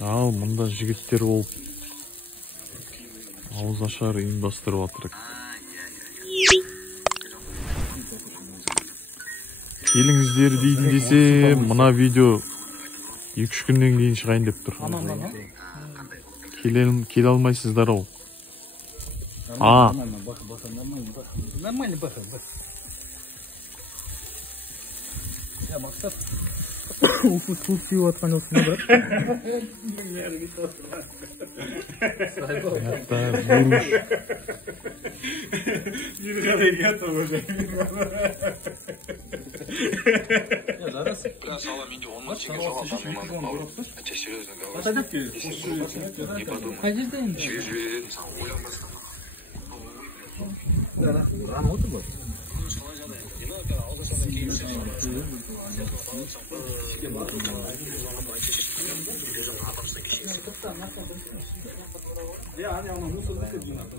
Ал мында жигиттер болуп ауыз ашар ұйымдастырып атыр. Келиңиздер дейін десе, мына видео 2-3 күнден кейін шығайын деп тұр. Келе алмайсыздар ол. Нормально баха. Я мақсат. Уфус күйіп атқан осыны брат.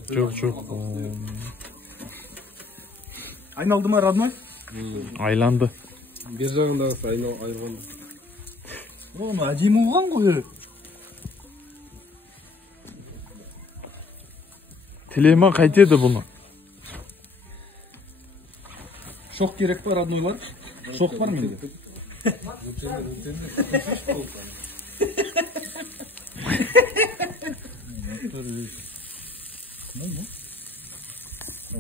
Жоқ. Айналды ма, родной? Айланды. Бер жағындағысы айналғанды. Оны әдемі болған ғой. Тілема қайтеді бұны? Шоқ керек па, роднойлар? Шоқ бар менде.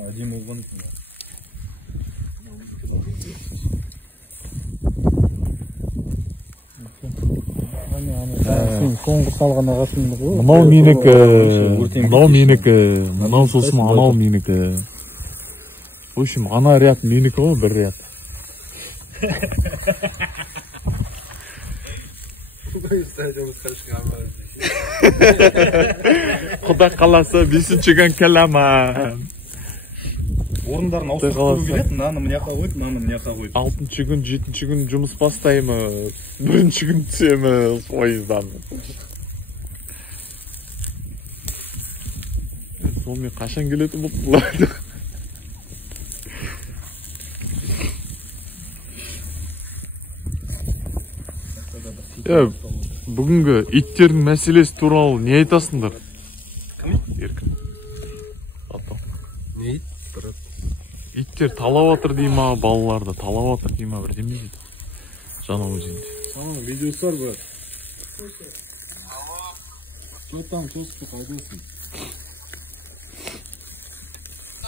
Әдемі болған. Соңғы салған ағасында ғой. Мынау менікі, мынау сосын анау менікі. В общем, ана ряд менікі ғой, бір ряд. Құда қаласа 5-ші күн келемін. Орындарын ауыстырып келеді, мынаны мыняққа қойып, мынаны мыняққа қойып. 6-ші күн, 7-ші күн жұмыс бастаймыз. 1-ші күн түсеміз пойыздан. Сонымен қашан келетін бұларды? Бүгінгі иттердің мәселесі туралы не айтасыңдар? Еркін. Не ит? Иттер талап атыр дей ма, балаларды талап атыр дей ма, бірдеме дейді. Жана өзінде. Видеосы бар брат. Что там, тосты қайдасың?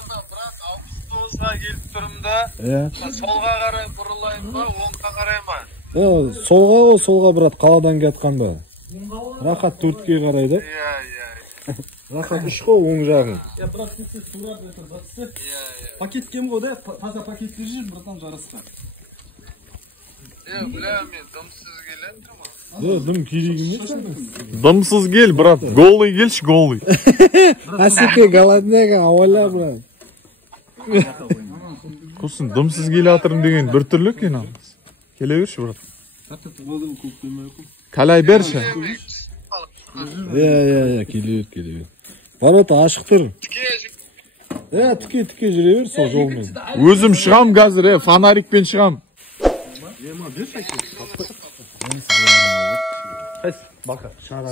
Брат, 69-ға келіп тұрымда. Солға қарай бұрылайын ба, оңға қарай ма? Солға брат, қаладан кетқан ба? Рахат 4-ке қарай да? Рахат 3 қой, оң жағың. Брат, сіз турап өтір, батысы. Пакет кем ғой да? Таза пакеттер жүр, братан жарысқа. Бля, мен дымсыз келем тұма. Дым керек емес. Дымсыз кел, брат. Голый келші, голый. Асеке, голоднега, ауаля, брат. Құсын, дымсыз келе атырым деген бір түрлі кен амыз. Келе берші, брат. Калай берші. Келе. Барот ашық тұр. Тіке жүре бер сол жолмен. Өзім шығам қазір, фонарикпен шығам.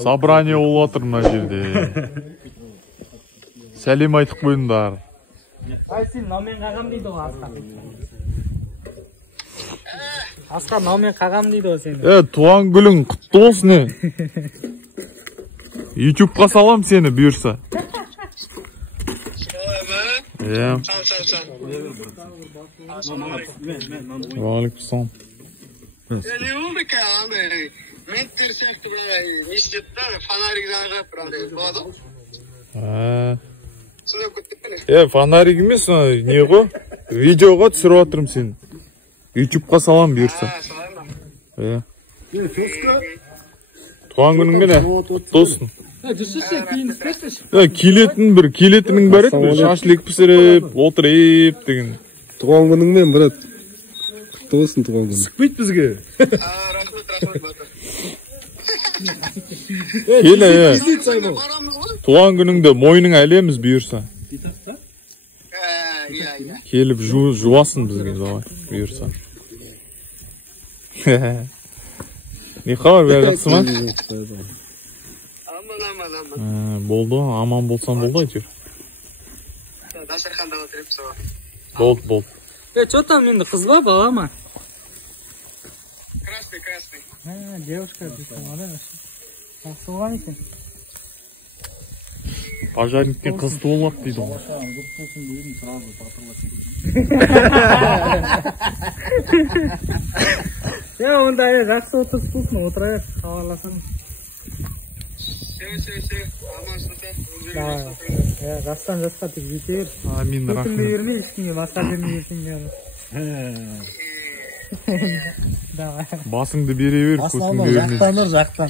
Собрание ол атыр мына жерде. Сәлем айтып қойыңдар. Сен наумен қағам дейді ғой Асқар. Асқар наумен қағам дейді ғой сені. Туған гүлің құтты болсын. YouTube'қа салам сені бұйырса. Валикум. Ne oldu ki abi? Mentir çekti miscitte fanarik zanjap rande. Oldu? Şuna kuttun. Фонарик емес, не ғой? Видеоға түсіріп атырым сені. YouTube'қа салам бұйырса. Туған күнің не? Құтты болсын. Келетінің бар еді, шашлик пісіріп, отырып деген. Туған күнің мен, брат. Құтты болсын туған күнің. Sıkпайды бізге. Rahmet. Туған күніңді мойның әлеміз бұйырса. Келіп жуасын бізге, бұйырса. Не хабар, бәрі жақсы ма? Aman. Болды, аман болсаң болды әйтеуір. Дастарханда отырып соға. Болды. Что там енді қыз ба, бала ма? Красный. Девушка, жақсы болған екен. Пожарниктен қызды болады дейді ғой. Онда жақсы отырып болсын, отыра бер, хабарласаң. Все. Аман сұлтан. Жастан жасқа тек жете бер. Амин, Көтімді рахмет. берме, ешкімге басқа жеріне ертең. Давай. Басыңды бере бер, көтіңді берме. Жақтан.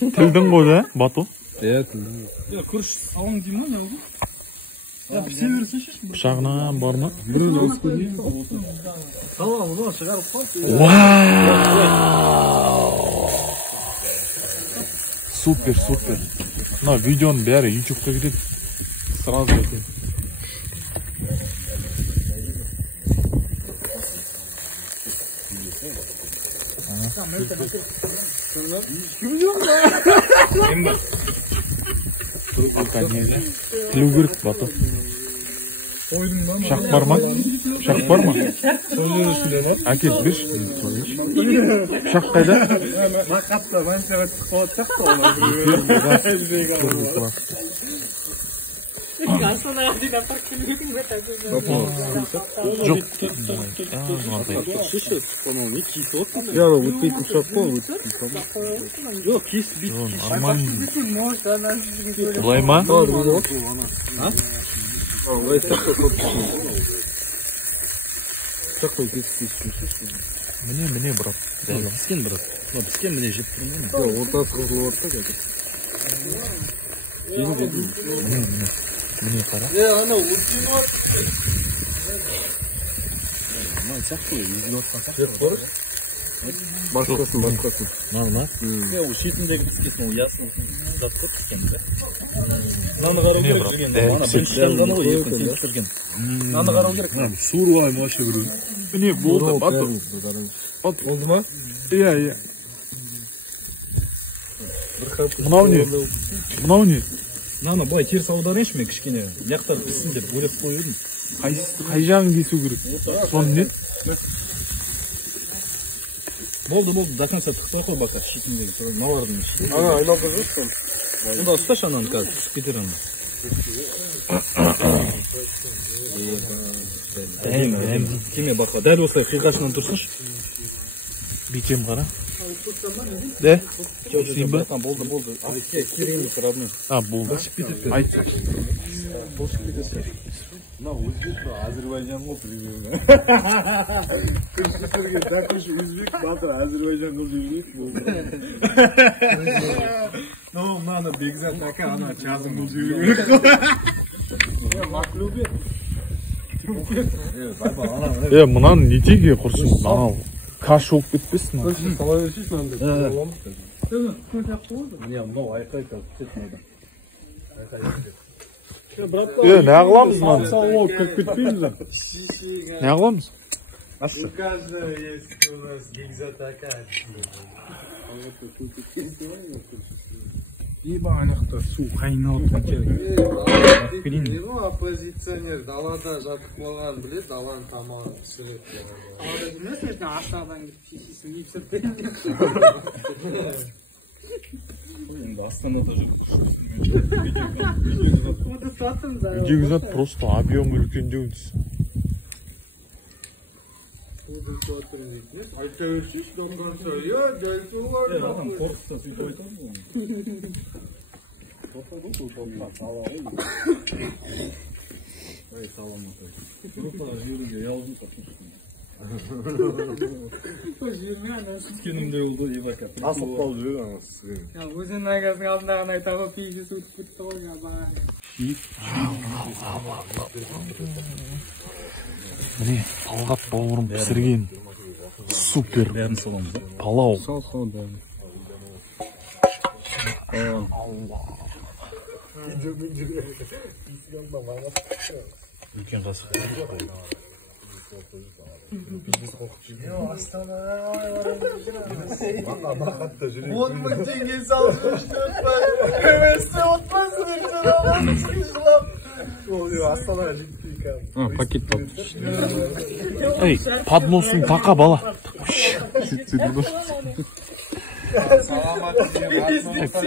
Тілдің ғой да, Бату? Иә, тілдің. Күріш салың дейм ма, не ғой? Пісе берсеші. Пышағына бар ма? Салам, бұны шығарып қал. Супер. Мына видеоның бәрі ютубқа кетеді. Сразу кетеді. Тілу керек, Бату. Шақ бар ма? Әкел, берші. Шақ қайда? Мақатта, маншаға тұқпалат шақты олар. Астанаға дейін апарып келмедің бе, Жоқ. Өтпейтін шақ қой, Жоқ, кес бит. Нормально. Бұлай ма? Міне, брат. Піскен, брат. Піскен, міне жеп тұрмын. Ортасы қызыл орта қазір. Міне қара. Ана, үлкен бар. Басқасын. Мына? Ол шетіндегі піскесін, ол ясын зат көп піскен. Наны қарау керек деген. Ана біріншіден ғана ғой, ертең келістірген. Наны қарау керек. Суырвай машы біреу. Міне болды, Бату. Oldu mu? Иә. Мынау не? Наны былай теріс аударайыншы мен кішкене. Мияқтар піссін деп бөлек қойып едім. Қай жағын кесу керек? Соны не? Болды, до конца тықпай қой бақа шетіндегі. Мыналардың ішінде. Ана, айналып жүрсің. Онда ұсташы ананы қазір, түсіп кетер ана. Кеме бақа, дәл осылай қиғашынан тұрсыншы. Битем қара. Де? Болды. Кереңдік родной. Болды. Айтшы. Мына өзбек па, Азербайжан ғой примерно. Күршісерге дәкіш өзбек, батыр Азербайжан қыл жүрмейік болды. Мынаны бекзат әке, ана жазым қыл жүрмейік. Мақлубе. Мынаны не теге құрсын? Анау каш болып кетпесін. Сала берсейсің анда. Мынау айқай кетмейді. Не қыламыз маны? Салып кіріп кетпейміз. Не қыламыз? У каждого есть у нас бекзат әке. Еба анақта су қайнап керек. Оппозиционер далада жатып қалған білет, даланың тамағын пісіреді. Алда жүрмесін, ертең аштағыдан кетіп шешесін дейіп сұртпен. Енді Астанада жүріп Видео зат просто объем үлкен деуінсіз. Айта өршейші домғанша, дәл солар. адам қорқытса сөйтіп айтады ғой. Группаға жіберуге ұялдым Түскенімде oldu, ебака. Асып қалып жүр анасы. Өзінің ағасының алдында ғана айта ғой, пейізесі өтіп кетті ғой, баға. Міне, талғат бауырым пісірген Супер. Бәрін саламыз. Палау. Сол да. Үлкен қасық. Пакет тап. Эй, подносың тақа бала.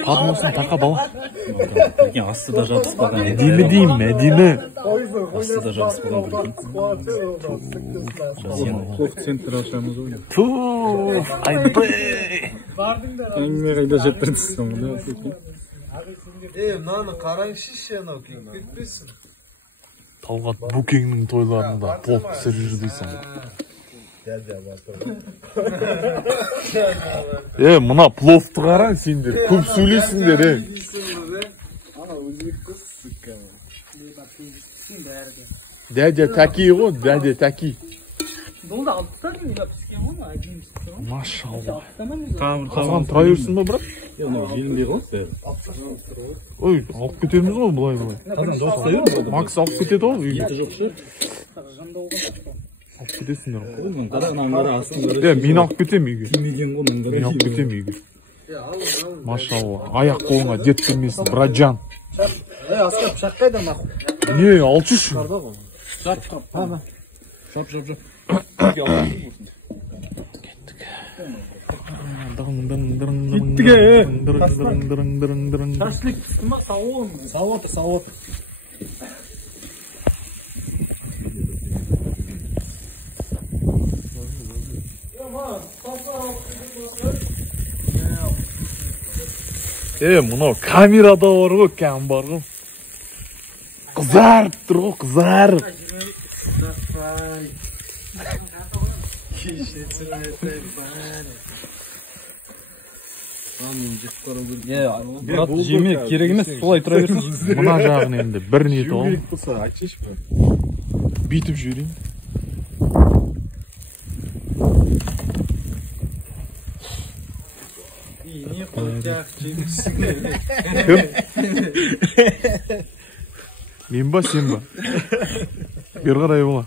Подносың тақа бала. Үлкен астыда жабыспаған. Әдемі деймін, әдемі. Астыда жабыспаған үлкен. Коэффициенттер ашамыз ғой. Туф, айбей. Әңгіме қайда жеттірдісің да? мынаны қараңызшы ше анау кетпесін. Талғат Букеңнің тойларында полк пісіріп жүр дейсің. Мына пловты қараң сендер, көп сөйлейсіңдер, Дядя такие ғой, дядя такие. Машалла. Қазған тұра берсін ба, брат? Белінде қалды. Ой, алып кетеміз ғой, бұлай. Қазан жоқса ер. Макс алып кетеді ғой, үйге. Еті жоқ ше. Алып кетесіңдер ғой. Мен Мен алып кетем үйге. Кимеген ғой мында. Мен алып кетем үйге. Машалла. Аяқ қолыңа дет бермесін, братжан. Асқар пышақ қайда нахуй? Не, алчышы. Жап. Шашлик түсті ма? Сауын. Мынау камерада бар ғой, кәм бар ғой. Қызарып тұр ғой, қызарып. Брат, жеме керек емес, солай тұра берсін. Мына жағын енді бір ниет ол. Бүйтіп жіберейін. Не қойдақ жемесің. Мен ба, сен ба? Бер қарай бола.